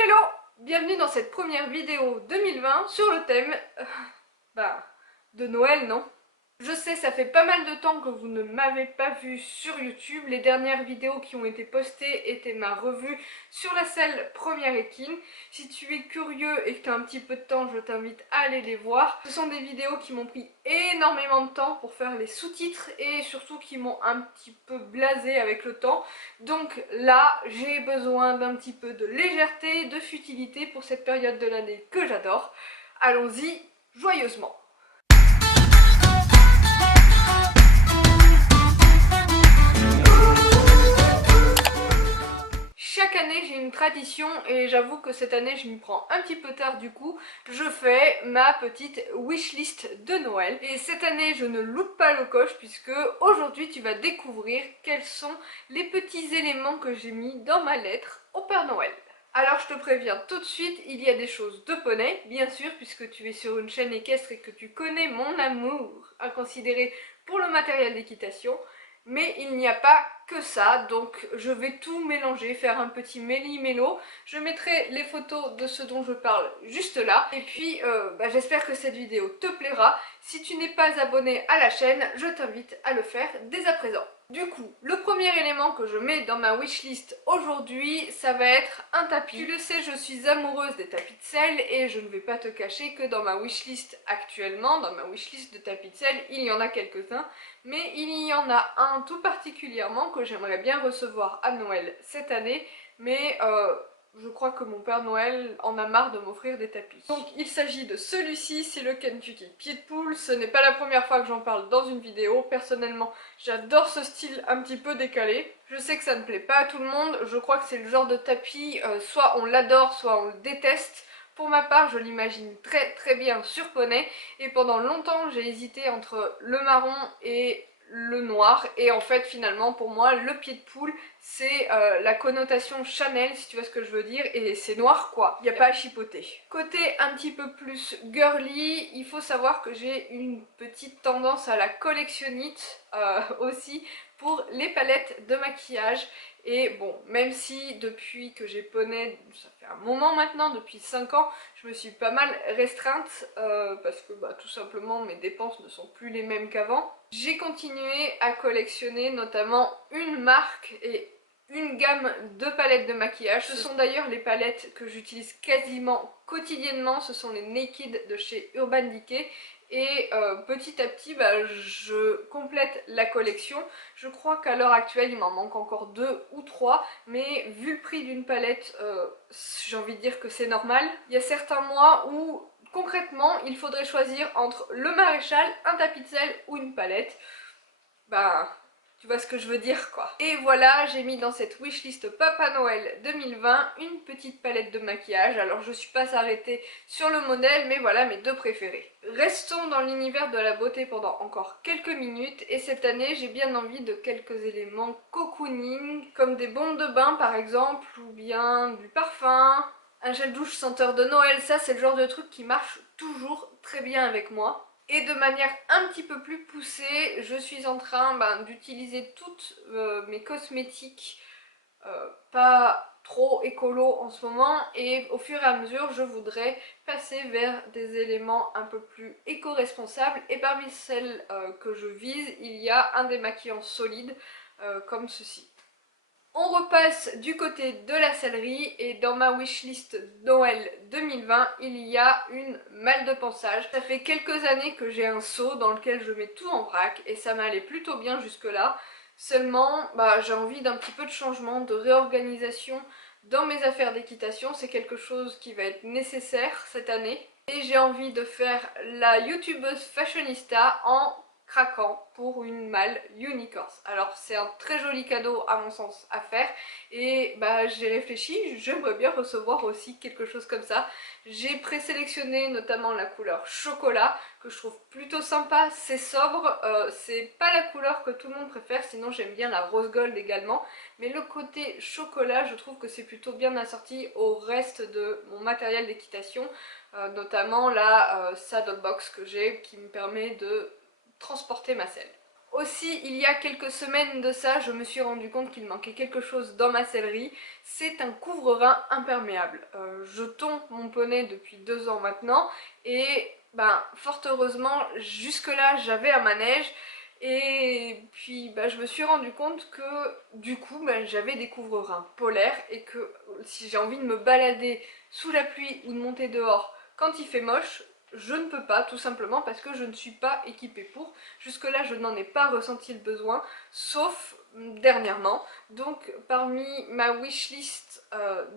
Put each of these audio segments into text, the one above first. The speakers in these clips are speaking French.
Hello! Bienvenue dans cette première vidéo 2020 sur le thème de Noël, non? Je sais, ça fait pas mal de temps que vous ne m'avez pas vu sur YouTube. Les dernières vidéos qui ont été postées étaient ma revue sur la selle Première Équine. Si tu es curieux et que tu as un petit peu de temps, je t'invite à aller les voir. Ce sont des vidéos qui m'ont pris énormément de temps pour faire les sous-titres et surtout qui m'ont un petit peu blasé avec le temps. Donc là, j'ai besoin d'un petit peu de légèreté, de futilité pour cette période de l'année que j'adore. Allons-y joyeusement. Chaque année j'ai une tradition et j'avoue que cette année je m'y prends un petit peu tard du coup. Je fais ma petite wishlist de Noël et cette année je ne loupe pas le coche puisque aujourd'hui tu vas découvrir quels sont les petits éléments que j'ai mis dans ma lettre au Père Noël. Alors je te préviens tout de suite, il y a des choses de poney, bien sûr, puisque tu es sur une chaîne équestre et que tu connais mon amour inconsidéré pour le matériel d'équitation. Mais il n'y a pas que ça, donc je vais tout mélanger, faire un petit méli-mélo. Je mettrai les photos de ce dont je parle juste là. Et puis j'espère que cette vidéo te plaira. Si tu n'es pas abonné à la chaîne, je t'invite à le faire dès à présent. Du coup, le premier élément que je mets dans ma wishlist aujourd'hui, ça va être un tapis. Tu le sais, je suis amoureuse des tapis de selle et je ne vais pas te cacher que dans ma wishlist actuellement, dans ma wishlist de tapis de selle, il y en a quelques-uns, mais il y en a un tout particulièrement que j'aimerais bien recevoir à Noël cette année, mais je crois que mon Père Noël en a marre de m'offrir des tapis. Donc il s'agit de celui-ci, c'est le Kentucky Pied de Poule. Ce n'est pas la première fois que j'en parle dans une vidéo. Personnellement, j'adore ce style un petit peu décalé. Je sais que ça ne plaît pas à tout le monde. Je crois que c'est le genre de tapis, soit on l'adore, soit on le déteste. Pour ma part, je l'imagine très bien sur poney. Et pendant longtemps, j'ai hésité entre le marron et le noir, et en fait finalement pour moi le pied de poule c'est la connotation Chanel, si tu vois ce que je veux dire, et c'est noir quoi, il n'y a pas à chipoter. Côté un petit peu plus girly, il faut savoir que j'ai une petite tendance à la collectionnite aussi pour les palettes de maquillage. Et bon, même si depuis que j'ai poney, ça fait un moment maintenant, depuis 5 ans, je me suis pas mal restreinte parce que tout simplement mes dépenses ne sont plus les mêmes qu'avant. J'ai continué à collectionner notamment une marque et une gamme de palettes de maquillage. Ce sont d'ailleurs les palettes que j'utilise quasiment quotidiennement, ce sont les Naked de chez Urban Decay. Et petit à petit, je complète la collection. Je crois qu'à l'heure actuelle, il m'en manque encore 2 ou 3, mais vu le prix d'une palette, j'ai envie de dire que c'est normal. Il y a certains mois où, concrètement, il faudrait choisir entre le maréchal, un tapis de selle ou une palette. Tu vois ce que je veux dire quoi. Et voilà, j'ai mis dans cette wishlist Papa Noël 2020 une petite palette de maquillage. Alors je suis pas arrêtée sur le modèle, mais voilà mes deux préférés. Restons dans l'univers de la beauté pendant encore quelques minutes, et cette année j'ai bien envie de quelques éléments cocooning, comme des bombes de bain par exemple, ou bien du parfum, un gel douche senteur de Noël. Ça c'est le genre de truc qui marche toujours très bien avec moi. Et de manière un petit peu plus poussée, je suis en train d'utiliser toutes mes cosmétiques pas trop écolo en ce moment, et au fur et à mesure je voudrais passer vers des éléments un peu plus éco-responsables, et parmi celles que je vise, il y a un démaquillant solide comme ceci. On repasse du côté de la sellerie, et dans ma wishlist Noël 2020, il y a une malle de pansage. Ça fait quelques années que j'ai un seau dans lequel je mets tout en vrac et ça m'allait plutôt bien jusque là. Seulement, j'ai envie d'un petit peu de changement, de réorganisation dans mes affaires d'équitation. C'est quelque chose qui va être nécessaire cette année. Et j'ai envie de faire la youtubeuse fashionista en craquant pour une malle Unicorns. Alors c'est un très joli cadeau à mon sens à faire, et j'ai réfléchi, j'aimerais bien recevoir aussi quelque chose comme ça. J'ai présélectionné notamment la couleur chocolat que je trouve plutôt sympa, c'est sobre, c'est pas la couleur que tout le monde préfère, sinon j'aime bien la rose gold également, mais le côté chocolat je trouve que c'est plutôt bien assorti au reste de mon matériel d'équitation, notamment la saddle box que j'ai qui me permet de transporter ma selle. Aussi, il y a quelques semaines de ça, je me suis rendu compte qu'il manquait quelque chose dans ma sellerie. C'est un couvre-rein imperméable. Je tombe mon poney depuis 2 ans maintenant et ben, fort heureusement, jusque-là j'avais un manège. Et puis je me suis rendu compte que du coup j'avais des couvre-reins polaires et que si j'ai envie de me balader sous la pluie ou de monter dehors quand il fait moche, je ne peux pas, tout simplement parce que je ne suis pas équipée pour. Jusque là je n'en ai pas ressenti le besoin, sauf dernièrement. Donc parmi ma wishlist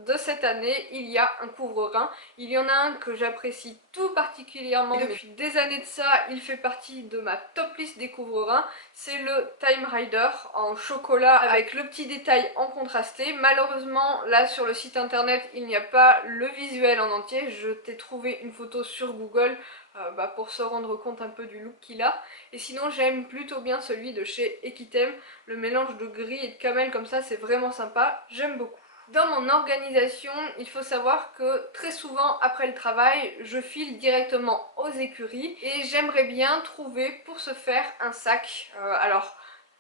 de cette année, il y a un couvre-rein. Il y en a un que j'apprécie tout particulièrement. Et depuis des années de ça, il fait partie de ma top list des couvre-reins. C'est le Time Rider en chocolat avec le petit détail en contrasté. Malheureusement, là sur le site internet, il n'y a pas le visuel en entier. Je t'ai trouvé une photo sur Google pour se rendre compte un peu du look qu'il a. Et sinon, j'aime plutôt bien celui de chez Equitem. Le mélange de gris et de camel comme ça, c'est vraiment sympa. J'aime beaucoup. Dans mon organisation, il faut savoir que très souvent après le travail, je file directement aux écuries et j'aimerais bien trouver pour ce faire un sac. Alors,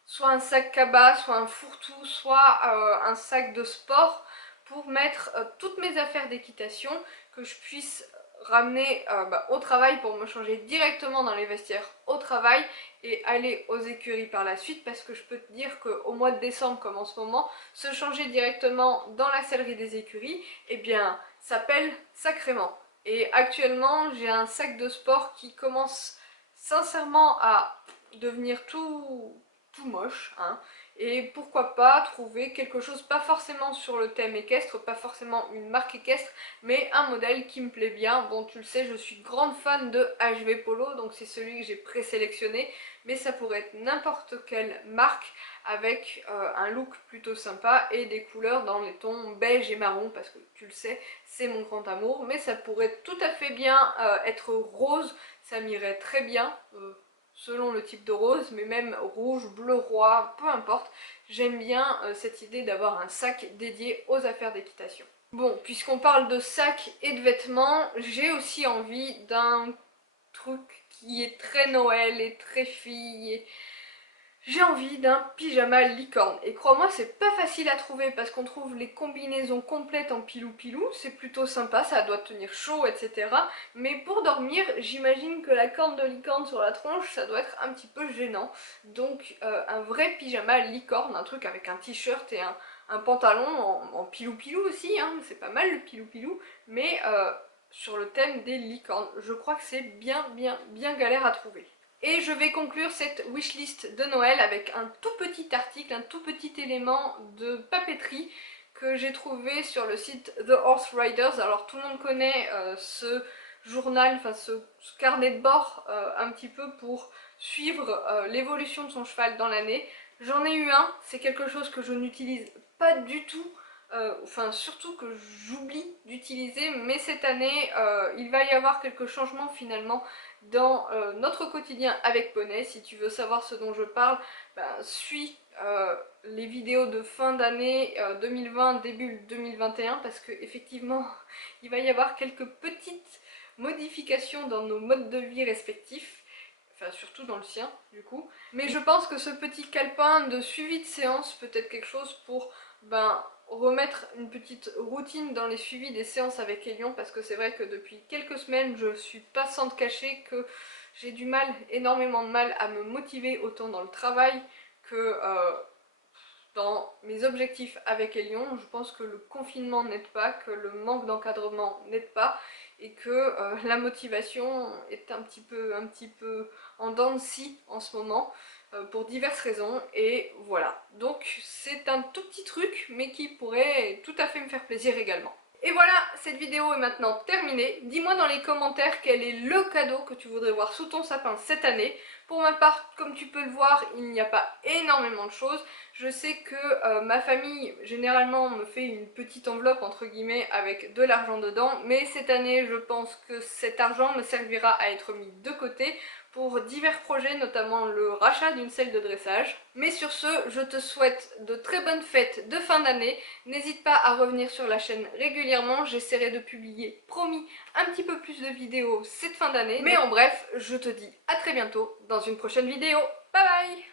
soit un sac cabas, soit un fourre-tout, soit un sac de sport pour mettre toutes mes affaires d'équitation, que je puisse ramener au travail pour me changer directement dans les vestiaires au travail et aller aux écuries par la suite, parce que je peux te dire qu'au mois de décembre comme en ce moment, se changer directement dans la sellerie des écuries, eh bien ça pèle sacrément. Et actuellement j'ai un sac de sport qui commence sincèrement à devenir tout moche, hein. Et pourquoi pas trouver quelque chose, pas forcément sur le thème équestre, pas forcément une marque équestre, mais un modèle qui me plaît bien. Bon, tu le sais, je suis grande fan de HV Polo, donc c'est celui que j'ai présélectionné, mais ça pourrait être n'importe quelle marque avec un look plutôt sympa et des couleurs dans les tons beige et marron, parce que tu le sais, c'est mon grand amour, mais ça pourrait tout à fait bien être rose, ça m'irait très bien. Selon le type de rose, mais même rouge, bleu roi, peu importe. J'aime bien cette idée d'avoir un sac dédié aux affaires d'équitation. Bon, puisqu'on parle de sacs et de vêtements, j'ai aussi envie d'un truc qui est très Noël et très fille. J'ai envie d'un pyjama licorne, et crois-moi c'est pas facile à trouver parce qu'on trouve les combinaisons complètes en pilou-pilou, c'est plutôt sympa, ça doit tenir chaud, etc. Mais pour dormir, j'imagine que la corne de licorne sur la tronche, ça doit être un petit peu gênant. Donc un vrai pyjama licorne, un truc avec un t-shirt et un pantalon en pilou-pilou aussi, hein, c'est pas mal le pilou-pilou, mais sur le thème des licornes. Je crois que c'est bien galère à trouver. Et je vais conclure cette wishlist de Noël avec un tout petit article, un tout petit élément de papeterie que j'ai trouvé sur le site The Horse Riders. Alors tout le monde connaît ce journal, enfin ce carnet de bord un petit peu pour suivre l'évolution de son cheval dans l'année. J'en ai eu un, c'est quelque chose que je n'utilise pas du tout, enfin surtout que j'oublie d'utiliser, mais cette année il va y avoir quelques changements finalement dans notre quotidien avec Poney. Si tu veux savoir ce dont je parle, suis les vidéos de fin d'année 2020, début 2021, parce que effectivement il va y avoir quelques petites modifications dans nos modes de vie respectifs, enfin surtout dans le sien du coup, mais je pense que ce petit calepin de suivi de séance peut être quelque chose pour remettre une petite routine dans les suivis des séances avec Elion, parce que c'est vrai que depuis quelques semaines je suis pas sans te cacher que j'ai du mal, énormément de mal à me motiver autant dans le travail que dans mes objectifs avec Elion. Je pense que le confinement n'aide pas, que le manque d'encadrement n'aide pas et que la motivation est un petit peu en dents de scie en ce moment pour diverses raisons, et voilà. Donc c'est un tout petit truc mais qui pourrait tout à fait me faire plaisir également. Et voilà, cette vidéo est maintenant terminée. Dis-moi dans les commentaires quel est le cadeau que tu voudrais voir sous ton sapin cette année. Pour ma part, comme tu peux le voir, il n'y a pas énormément de choses. Je sais que ma famille, généralement, me fait une petite enveloppe, entre guillemets, avec de l'argent dedans. Mais cette année, je pense que cet argent me servira à être mis de côté pour divers projets, notamment le rachat d'une selle de dressage. Mais sur ce, je te souhaite de très bonnes fêtes de fin d'année. N'hésite pas à revenir sur la chaîne régulièrement, j'essaierai de publier, promis, un petit peu plus de vidéos cette fin d'année. Mais en bref, je te dis à très bientôt dans une prochaine vidéo. Bye bye!